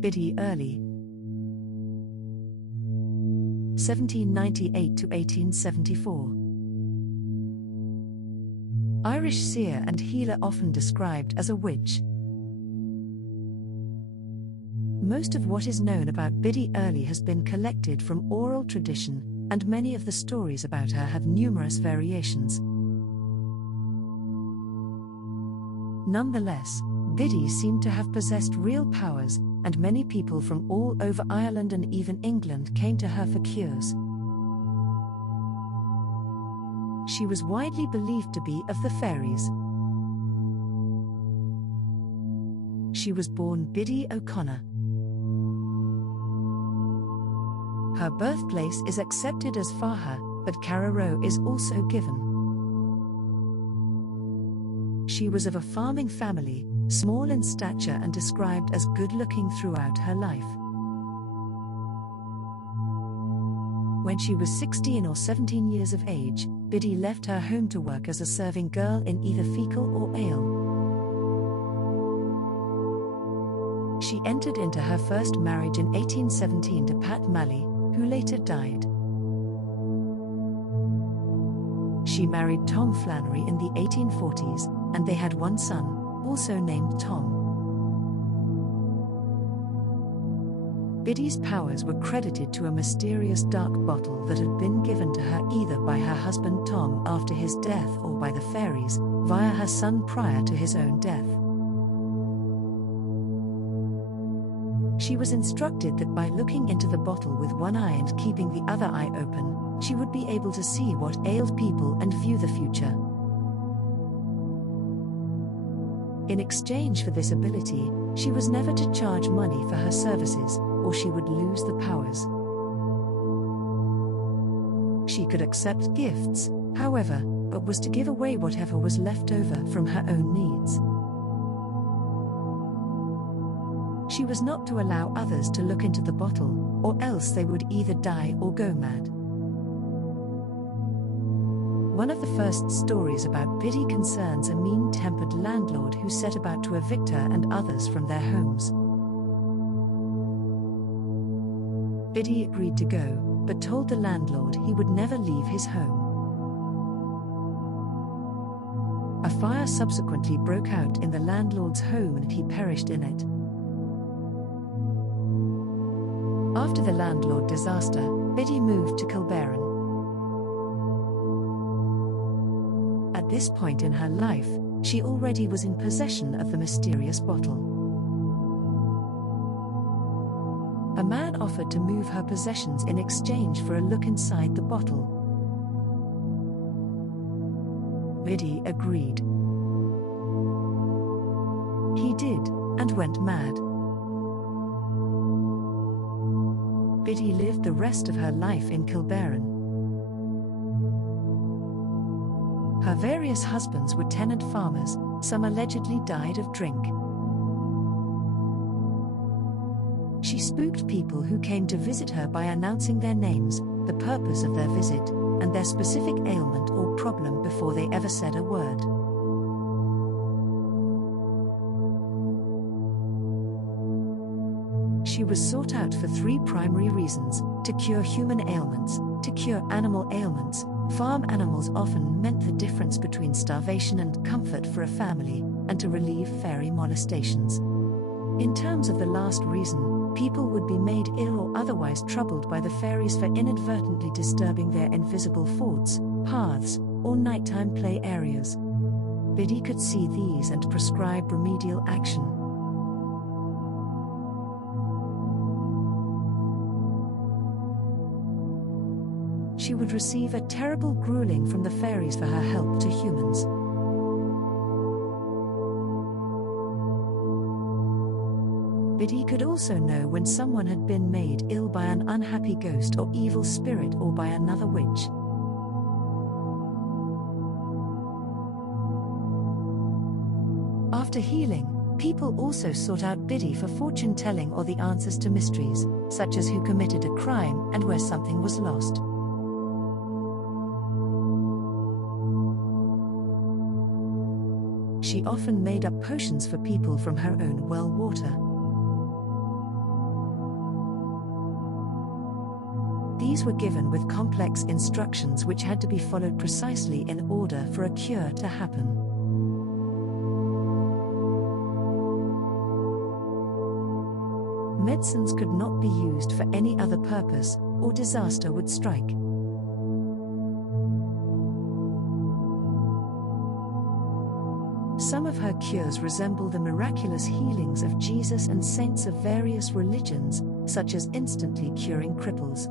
Biddy Early, 1798 to 1874. Irish seer and healer, often described as a witch. Most of what is known about Biddy Early has been collected from oral tradition, and many of the stories about her have numerous variations. Nonetheless, Biddy seemed to have possessed real powers, and many people from all over Ireland and even England came to her for cures. She was widely believed to be of the fairies. She was born Biddy O'Connor. Her birthplace is accepted as Faha, but Carrowroe is also given. She was of a farming family, small in stature and described as good-looking throughout her life. When she was 16 or 17 years of age, Biddy left her home to work as a serving girl in either Feakle or Ayle. She entered into her first marriage in 1817 to Pat Malley, who later died. She married Tom Flannery in the 1840s, and they had one son, also named Tom. Biddy's powers were credited to a mysterious dark bottle that had been given to her either by her husband Tom after his death or by the fairies, via her son prior to his own death. She was instructed that by looking into the bottle with one eye and keeping the other eye open, she would be able to see what ailed people and view the future. In exchange for this ability, she was never to charge money for her services, or she would lose the powers. She could accept gifts, however, but was to give away whatever was left over from her own needs. She was not to allow others to look into the bottle, or else they would either die or go mad. One of the first stories about Biddy concerns a mean-tempered landlord who set about to evict her and others from their homes. Biddy agreed to go, but told the landlord he would never leave his home. A fire subsequently broke out in the landlord's home and he perished in it. After the landlord disaster, Biddy moved to Kilbarran. At this point in her life, she already was in possession of the mysterious bottle. A man offered to move her possessions in exchange for a look inside the bottle. Biddy agreed. He did, and went mad. Biddy lived the rest of her life in Kilbarran. Her various husbands were tenant farmers, some allegedly died of drink. She spooked people who came to visit her by announcing their names, the purpose of their visit, and their specific ailment or problem before they ever said a word. She was sought out for three primary reasons: to cure human ailments, to cure animal ailments. Farm animals often meant the difference between starvation and comfort for a family, and to relieve fairy molestations. In terms of the last reason, people would be made ill or otherwise troubled by the fairies for inadvertently disturbing their invisible forts, paths, or nighttime play areas. Biddy could see these and prescribe remedial action. She would receive a terrible grueling from the fairies for her help to humans. Biddy could also know when someone had been made ill by an unhappy ghost or evil spirit or by another witch. After healing, people also sought out Biddy for fortune-telling or the answers to mysteries, such as who committed a crime and where something was lost. She often made up potions for people from her own well water. These were given with complex instructions which had to be followed precisely in order for a cure to happen. Medicines could not be used for any other purpose, or disaster would strike. Some of her cures resemble the miraculous healings of Jesus and saints of various religions, such as instantly curing cripples.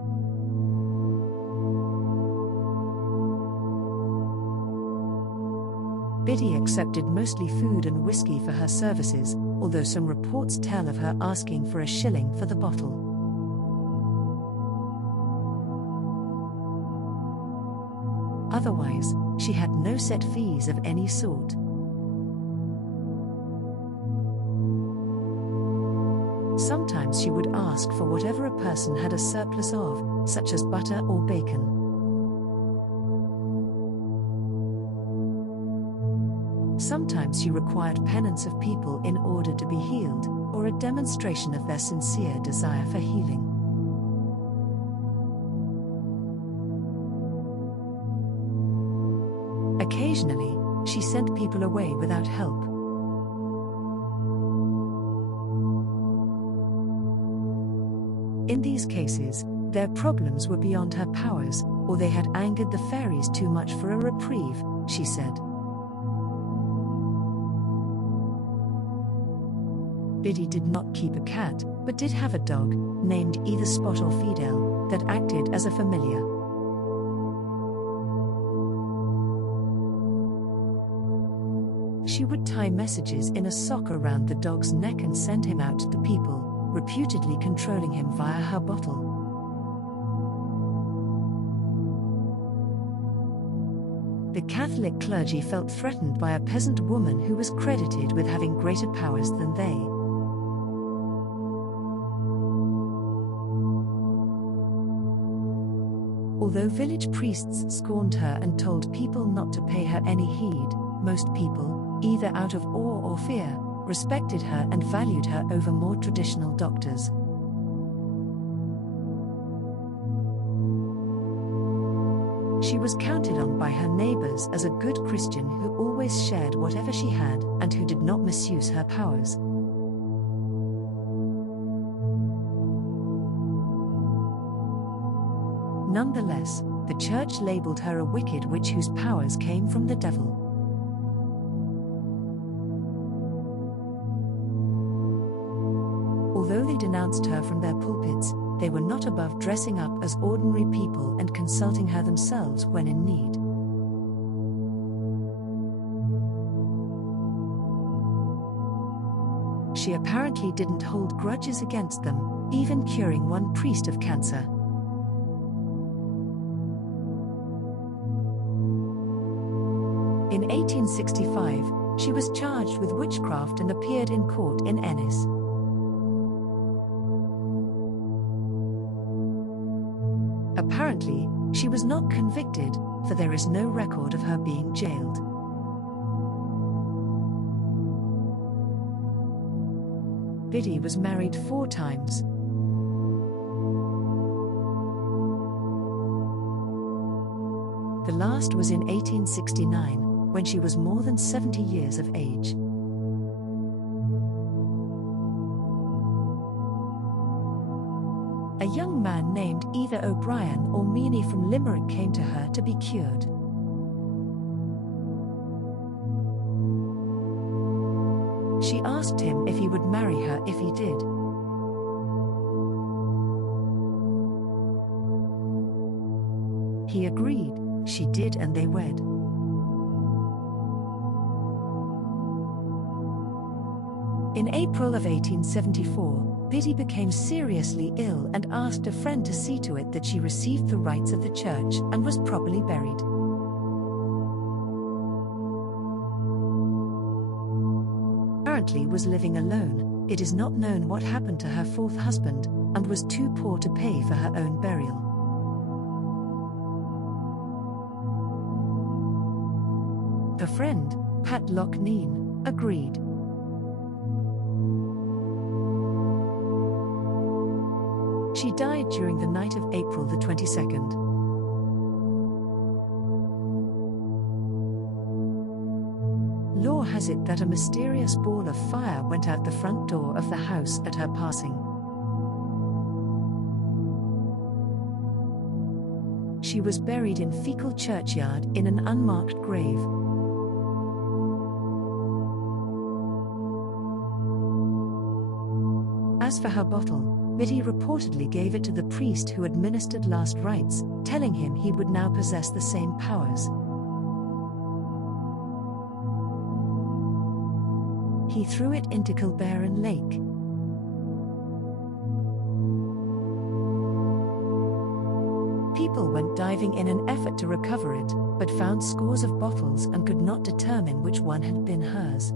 Biddy accepted mostly food and whiskey for her services, although some reports tell of her asking for a shilling for the bottle. Otherwise, she had no set fees of any sort. Sometimes she would ask for whatever a person had a surplus of, such as butter or bacon. Sometimes she required penance of people in order to be healed, or a demonstration of their sincere desire for healing. Occasionally, she sent people away without help. In these cases, their problems were beyond her powers, or they had angered the fairies too much for a reprieve, she said. Biddy did not keep a cat, but did have a dog, named either Spot or Feakle, that acted as a familiar. She would tie messages in a sock around the dog's neck and send him out to people, reputedly controlling him via her bottle. The Catholic clergy felt threatened by a peasant woman who was credited with having greater powers than they. Although village priests scorned her and told people not to pay her any heed, most people, either out of awe or fear, respected her and valued her over more traditional doctors. She was counted on by her neighbors as a good Christian who always shared whatever she had and who did not misuse her powers. Nonetheless, the church labeled her a wicked witch whose powers came from the devil. Although they denounced her from their pulpits, they were not above dressing up as ordinary people and consulting her themselves when in need. She apparently didn't hold grudges against them, even curing one priest of cancer. In 1865, she was charged with witchcraft and appeared in court in Ennis. Apparently, she was not convicted, for there is no record of her being jailed. Biddy was married 4 times. The last was in 1869, when she was more than 70 years of age. A young man named either O'Brien or Meany from Limerick came to her to be cured. She asked him if he would marry her if he did. He agreed, she did, and they wed. In April of 1874, Biddy became seriously ill and asked a friend to see to it that she received the rites of the church and was properly buried. Apparently was living alone. It is not known what happened to her 4th husband, and was too poor to pay for her own burial. Her friend, Pat Malley, agreed. She died during the night of April the 22nd. Lore has it that a mysterious ball of fire went out the front door of the house at her passing. She was buried in Feakle churchyard in an unmarked grave. As for her bottle, Biddy reportedly gave it to the priest who administered last rites, telling him he would now possess the same powers. He threw it into Kilbarron Lake. People went diving in an effort to recover it, but found scores of bottles and could not determine which one had been hers.